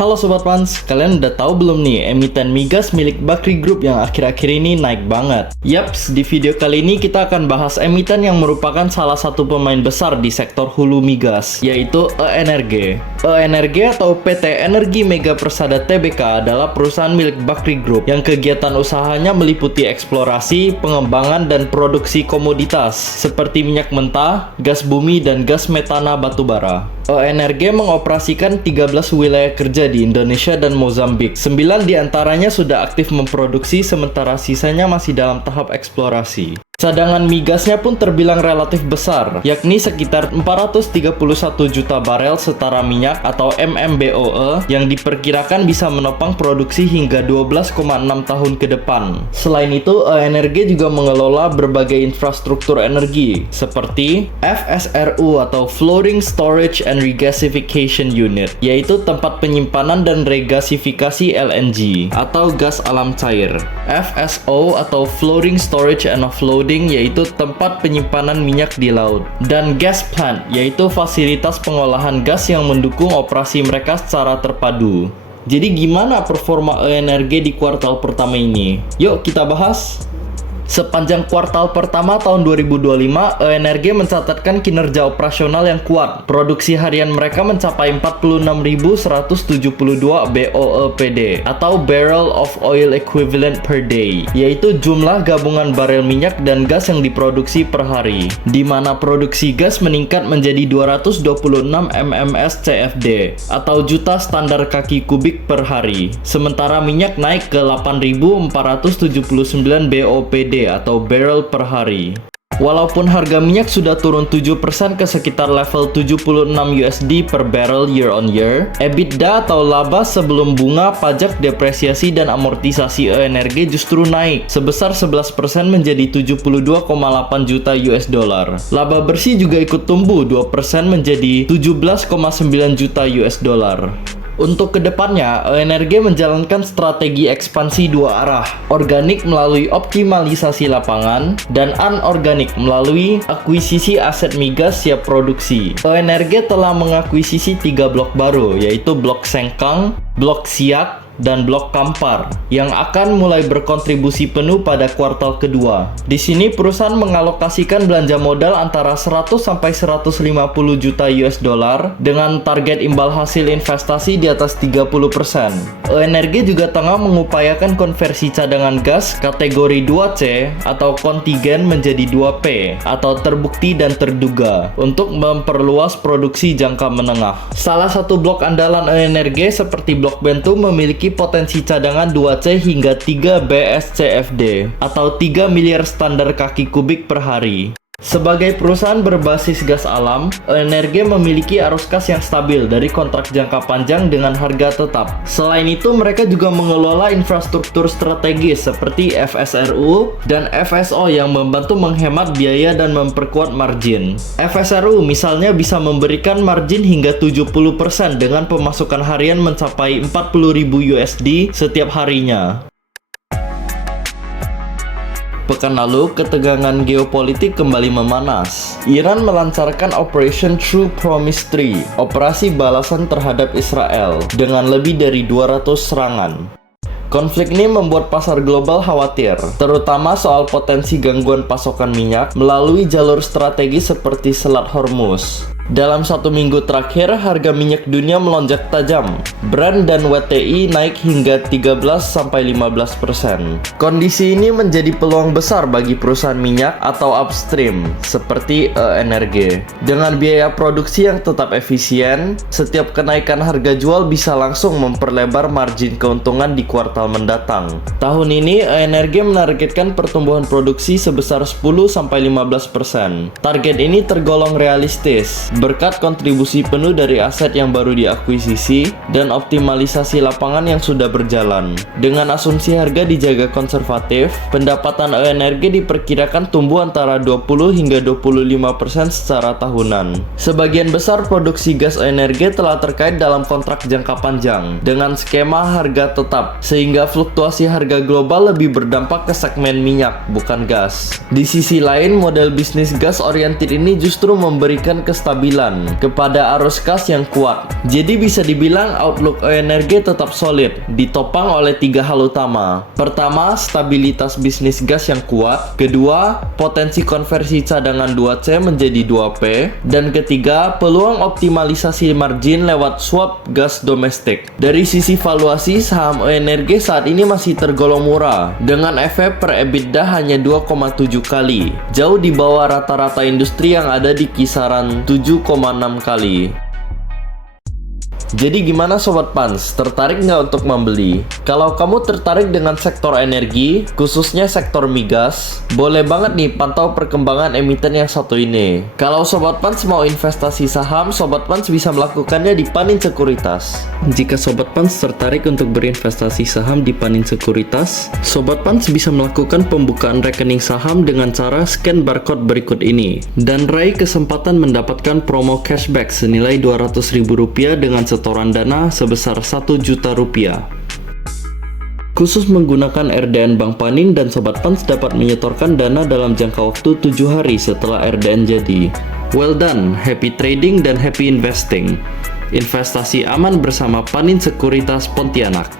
Halo Sobat Pans, kalian udah tahu belum nih emiten migas milik Bakri Group yang akhir-akhir ini naik banget? Yaps, di video kali ini kita akan bahas emiten yang merupakan salah satu pemain besar di sektor hulu migas, yaitu E-Energy. E-Energy atau PT Energi Mega Persada Tbk adalah perusahaan milik Bakri Group yang kegiatan usahanya meliputi eksplorasi, pengembangan, dan produksi komoditas seperti minyak mentah, gas bumi, dan gas metana batubara. E-Energy mengoperasikan 13 wilayah kerja di Indonesia dan Mozambik. 9 diantaranya sudah aktif memproduksi, sementara sisanya masih dalam tahap eksplorasi. Cadangan migasnya pun terbilang relatif besar, yakni sekitar 431 juta barel setara minyak atau MMBOE yang diperkirakan bisa menopang produksi hingga 12,6 tahun ke depan. Selain itu, E-Energy juga mengelola berbagai infrastruktur energi seperti FSRU atau Floating Storage and Regasification Unit, yaitu tempat penyimpanan dan regasifikasi LNG atau gas alam cair. FSO atau Floating Storage and Offloading, yaitu tempat penyimpanan minyak di laut, dan gas plant, yaitu fasilitas pengolahan gas yang mendukung operasi mereka secara terpadu. Jadi gimana performa E-Energy di kuartal pertama ini? Yuk kita bahas. Sepanjang kuartal pertama tahun 2025, E-Energy mencatatkan kinerja operasional yang kuat. Produksi harian mereka mencapai 46.172 BOEPD atau Barrel of Oil Equivalent per Day, yaitu jumlah gabungan barel minyak dan gas yang diproduksi per hari, di mana produksi gas meningkat menjadi 226 MMS CFD atau juta standar kaki kubik per hari, sementara minyak naik ke 8.479 BOPD atau barrel per hari. Walaupun harga minyak sudah turun 7% ke sekitar level 76 USD per barrel year on year, EBITDA atau laba sebelum bunga, pajak, depresiasi, dan amortisasi E-Energy justru naik sebesar 11% menjadi 72,8 juta US dollar. Laba bersih juga ikut tumbuh 2% menjadi 17,9 juta US dollar. Untuk kedepannya, E-Energy menjalankan strategi ekspansi dua arah, organik melalui optimalisasi lapangan, dan anorganik melalui akuisisi aset migas siap produksi. E-Energy telah mengakuisisi 3 blok baru, yaitu Blok Sengkang, Blok Siak, dan Blok Kampar yang akan mulai berkontribusi penuh pada kuartal kedua. Di sini perusahaan mengalokasikan belanja modal antara 100 sampai 150 juta US dollar dengan target imbal hasil investasi di atas 30%. E-Energy juga tengah mengupayakan konversi cadangan gas kategori 2C atau kontigen menjadi 2P atau terbukti dan terduga untuk memperluas produksi jangka menengah. Salah satu blok andalan E-Energy seperti Blok Bentu memiliki potensi cadangan 2C hingga 3 BSCFD atau 3 miliar standar kaki kubik per hari. Sebagai perusahaan berbasis gas alam, E-Energy memiliki arus kas yang stabil dari kontrak jangka panjang dengan harga tetap. Selain itu, mereka juga mengelola infrastruktur strategis seperti FSRU dan FSO yang membantu menghemat biaya dan memperkuat margin. FSRU misalnya bisa memberikan margin hingga 70% dengan pemasukan harian mencapai 40.000 USD setiap harinya. Pekan lalu, ketegangan geopolitik kembali memanas. Iran melancarkan Operation True Promise 3, operasi balasan terhadap Israel, dengan lebih dari 200 serangan. Konflik ini membuat pasar global khawatir, terutama soal potensi gangguan pasokan minyak melalui jalur strategis seperti Selat Hormuz. Dalam 1 minggu terakhir, harga minyak dunia melonjak tajam. Brent dan WTI naik hingga 13-15%. Kondisi ini menjadi peluang besar bagi perusahaan minyak atau upstream, seperti E-Energy. Dengan biaya produksi yang tetap efisien, setiap kenaikan harga jual bisa langsung memperlebar margin keuntungan di kuartal mendatang. Tahun ini, E-Energy menargetkan pertumbuhan produksi sebesar 10-15%. Target ini tergolong realistis, berkat kontribusi penuh dari aset yang baru diakuisisi dan optimalisasi lapangan yang sudah berjalan. Dengan asumsi harga dijaga konservatif, pendapatan E-Energy diperkirakan tumbuh antara 20 hingga 25% secara tahunan. Sebagian besar produksi gas E-Energy telah terkait dalam kontrak jangka panjang dengan skema harga tetap, sehingga fluktuasi harga global lebih berdampak ke segmen minyak, bukan gas. Di sisi lain, model bisnis gas oriented ini justru memberikan kestabilitas kestabilan kepada arus kas yang kuat. Jadi bisa dibilang outlook ONRG tetap solid, ditopang oleh 3 hal utama. Pertama, stabilitas bisnis gas yang kuat. Kedua, potensi konversi cadangan 2C menjadi 2P. Dan ketiga, peluang optimalisasi margin lewat swap gas domestik. Dari sisi valuasi, saham ONRG saat ini masih tergolong murah, dengan EV per EBITDA hanya 2,7 kali, jauh di bawah rata-rata industri yang ada di kisaran 7,6 kali. Jadi gimana Sobat Pans, tertarik nggak untuk membeli? Kalau kamu tertarik dengan sektor energi, khususnya sektor migas, boleh banget nih pantau perkembangan emiten yang satu ini. Kalau Sobat Pans mau investasi saham, Sobat Pans bisa melakukannya di Panin Sekuritas. Jika Sobat Pans tertarik untuk berinvestasi saham di Panin Sekuritas, Sobat Pans bisa melakukan pembukaan rekening saham dengan cara scan barcode berikut ini, dan raih kesempatan mendapatkan promo cashback senilai Rp200.000 dengan setoran dana sebesar Rp1.000.000. Khusus menggunakan RDN Bank Panin, dan Sobat Pans dapat menyetorkan dana dalam jangka waktu 7 hari setelah RDN jadi. Well done, happy trading dan happy investing. Investasi aman bersama Panin Sekuritas Pontianak.